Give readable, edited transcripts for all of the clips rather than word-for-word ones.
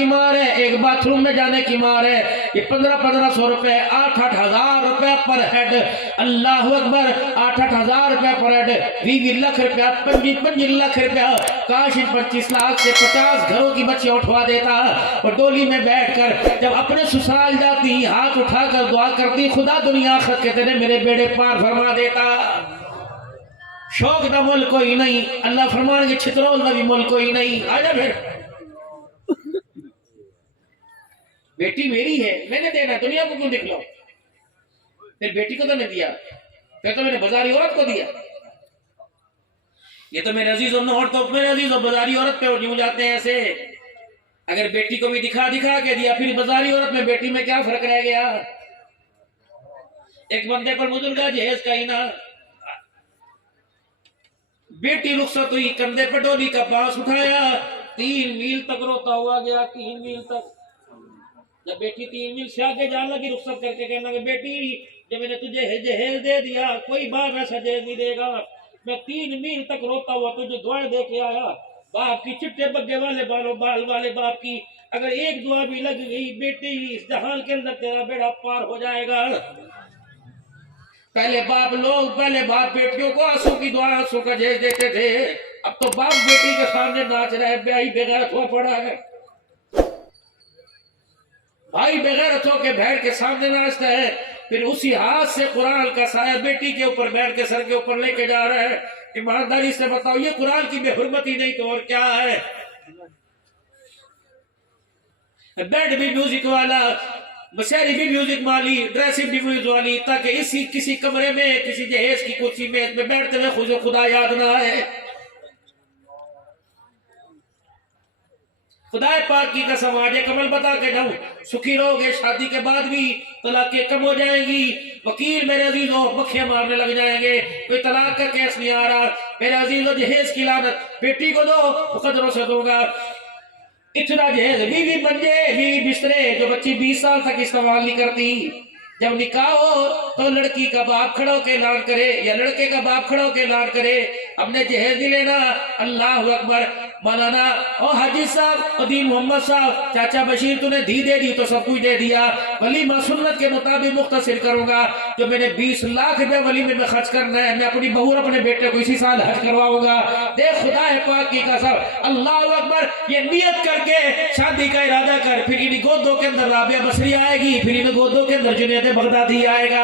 की मार है, एक बाथरूम में जाने की मार है। ये 1500 रुपए, 8-8 रुपए पर हेड। अल्लाह अकबर, 8-8 रुपए पर हेड, 20 लाख रुपया, 25 लाख रुपया। काश इन 25 लाख से 50 घरों की बच्चियां उठवा देता और डोली में बैठकर जब अपने ससुराल जाती हाथ उठाकर दुआ करती, खुदा दुनिया आखिरत के तेरे मेरे बेड़े पार फरमा देता। शौक का मुल्क कोई नहीं, अल्लाह फरमान के छितरोल का भी मुल्क कोई नहीं। आजा फिर, बेटी मेरी है, मैंने देना, दुनिया को क्यों दिखलाओ? फिर बेटी को तो नहीं दिया, फिर तो मैंने बाजारी औरत को दिया। ये तो मेरे अजीजों ने, और तो मेरे अजीजों बाजारी औरत पे यूं जाते हैं ऐसे। अगर बेटी को भी दिखा दिखा के दिया, फिर बाजारी औरत में बेटी में क्या फर्क रह गया? एक बंदे पर बुजुर्ग जहेज का ही ना, बेटी रुखसत हुई, कंधे पर डोली का बांस उठाया, 3 मील तक रोता हुआ गया, 3 मील तक। जब बेटी 3 मील से आगे जाने लगी, रुखसत करके कहने लगे, बेटी जब मैंने तुझे जहेज दे दिया, कोई बाप ऐसा जहेज नहीं देगा। मैं 3 मील तक रोता हुआ तुझे दुआएं दे के आया, बाप की चिट्टे बग्गे वाले बालों बाल वाले बाप की, अगर एक दुआ भी लग गई बेटी, इस जहान के अंदर तेरा बेड़ा पार हो जाएगा। पहले बाप बेटियों को आंसू की दुआ, आंसू का जहेज देते थे। अब तो बाप बेटी के सामने नाच रहा है, भाई बेगैरत हो पड़ा है, भाई बेगैरत हो के भैर के सामने नाचता है। फिर उसी हाथ से कुरान का साया बेटी के ऊपर बैठ के सर के ऊपर लेके जा रहा है। ईमानदारी से बताओ, ये कुरान की बेहुरमती नहीं तो और क्या है? बेड भी म्यूजिक वाला, मशहरी भी म्यूजिक वाली, ड्रेसिंग भी म्यूजिक वाली, ताकि इसी किसी कमरे में किसी जहेज की कुर्सी में बैठते हुए खुदा याद ना आए। खुदा पाक की कसम, आज कमल बता के जाऊं, सुखी रहोगे, शादी के बाद भी तलाकें कम हो जाएंगी। वकील मेरे अजीजों बखियां मारने लग जाएंगे, कोई तलाक का केस नहीं आ रहा। मेरे अजीजों जहेज की लानत बेटी को दो, मुकदरों से दूंगा। इतना जहेज, बीवी मंजे, बीवी बिस्तरे, जो बच्ची 20 साल तक इस्तेमाल नहीं करती, जब निकाह हो तो लड़की का बाप खड़ो के ऐलान करे या लड़के का बाप खड़ो के ऐलान करे, हमने जहेज नहीं लेना। अल्लाह अकबर। मौलाना और हाजी साहब और दीन मोहम्मद साहब, चाचा बशीर तूने धी दे दी तो सब कुछ दे दिया, वलीमा सुन्नत के मुताबिक मुख्तसर करूंगा। जो मैंने 20 लाख रुपए वलीमे में खर्च करना है, मैं अपनी बहू अपने बेटे को इसी साल हज करवाऊंगा। देख खुदा है पाक की कसम, अल्लाह अकबर। ये नियत करके शादी का इरादा कर, फिर इन गोदों के अंदर राबिया बसरी आएगी, फिर इन गोदों के अंदर जुनैद बगदादी आएगा।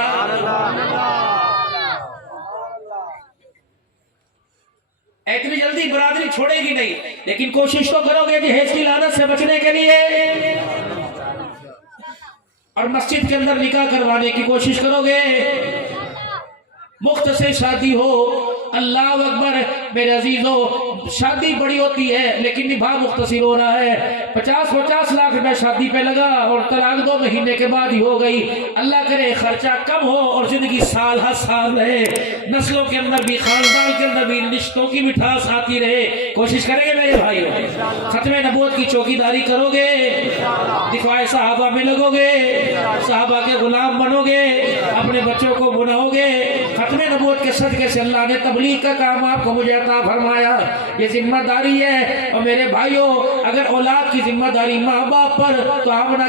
इतनी जल्दी बरादरी छोड़ेगी नहीं, लेकिन कोशिश तो करोगे जहेज की लानत से बचने के लिए, और मस्जिद के अंदर निकाह करवाने की कोशिश करोगे। मुख्तसर शादी हो, अल्लाह अकबर। मेरे अजीजों, शादी बड़ी होती है लेकिन निभाव मुख्तसर हो रहा है। 50-50 लाख रुपए शादी पे लगा और तलाक 2 महीने के बाद ही हो गई। अल्लाह करे खर्चा कम हो और जिंदगी साल हर साल रहे, नस्लों के अंदर भी, खानदान के अंदर भी रिश्तों की मिठास आती रहे। कोशिश करेंगे मेरे भाई, खत्मे नबूवत की चौकीदारी करोगे, दिखवाए साहबा में लगोगे, साहबा के गुलाम बनोगे, अपने बच्चों को बुलाओगे। खत्मे नबूवत के सदके से अल्लाह ने तबलीग का काम आपको मुझे अता फरमाया। ये जिम्मेदारी है। और मेरे भाइयों, अगर औलाद की जिम्मेदारी माँ बाप पर, तो हम ना